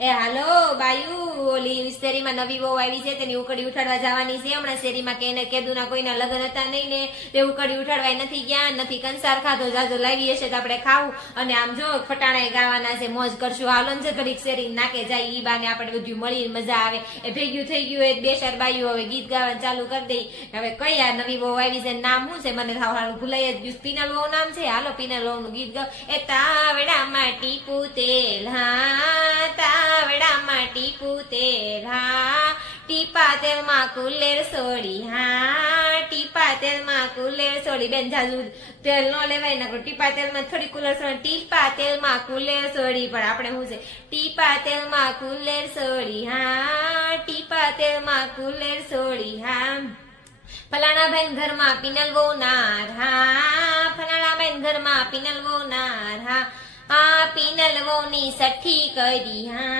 એ હાલો બાયુ, ઓલી શેરીમાં નવી વહુ આવી છે તેની ઉકડી ઉઠાડવા જવાની છે. હમણાં શેરીમાં કે કેદુના કોઈના લગ્ન હતા નહીં ને તે ઉકડી ઉઠાડવા નથી ગયા, નથી કંસાર ખાધો, જાજો લાવી હશે તો આપણે ખાવું. અને આમ જો ફટાણા ગાવાના છે, મોજ કરશું. હાલો ને ઘડીક શેરી નાકે જાય, ઈ બાને આપણે બધું મળી મજા આવે. એ ભેગ્યું થઈ ગયું એ બે ચાર બાયું હવે ગીત ગાવાનું ચાલુ કરી દઈ. હવે કયા નવી વહુ આવી છે, નામ શું છે મને થાવવાનું ભૂલાઈ જ ગયું. પીનલ વહુ નામ છે. હાલો પીનલ વહુ નું ગીત ગાવ. એ તાવડામાં ટીપું તેલ, હા તાવડામાં ટીપું તેલ, હા ટીપા તેલમાં કુલેર સોડી, હા ટીપા તેલમાં કુલેર સોડી. બેન જાજુ તેલ ન લેવાય ના, ટીપા તેલમાં થોડી કુલેર સોડી, ટીપા તેલમાં કુલેર સોડી. પણ આપણે શું છે, ટીપા તેલમાં કુલેર સોડી, હા ટીપા તેલમાં કુલેર સોડી. હા ફલાણા બેન ઘરમાં પીનલ વહુ નાર, હા ફલાણા બેન ઘરમાં પીનલ વહુ નાર, હા આ પીનલ વહુ ની સઠ્ઠી કરી, હા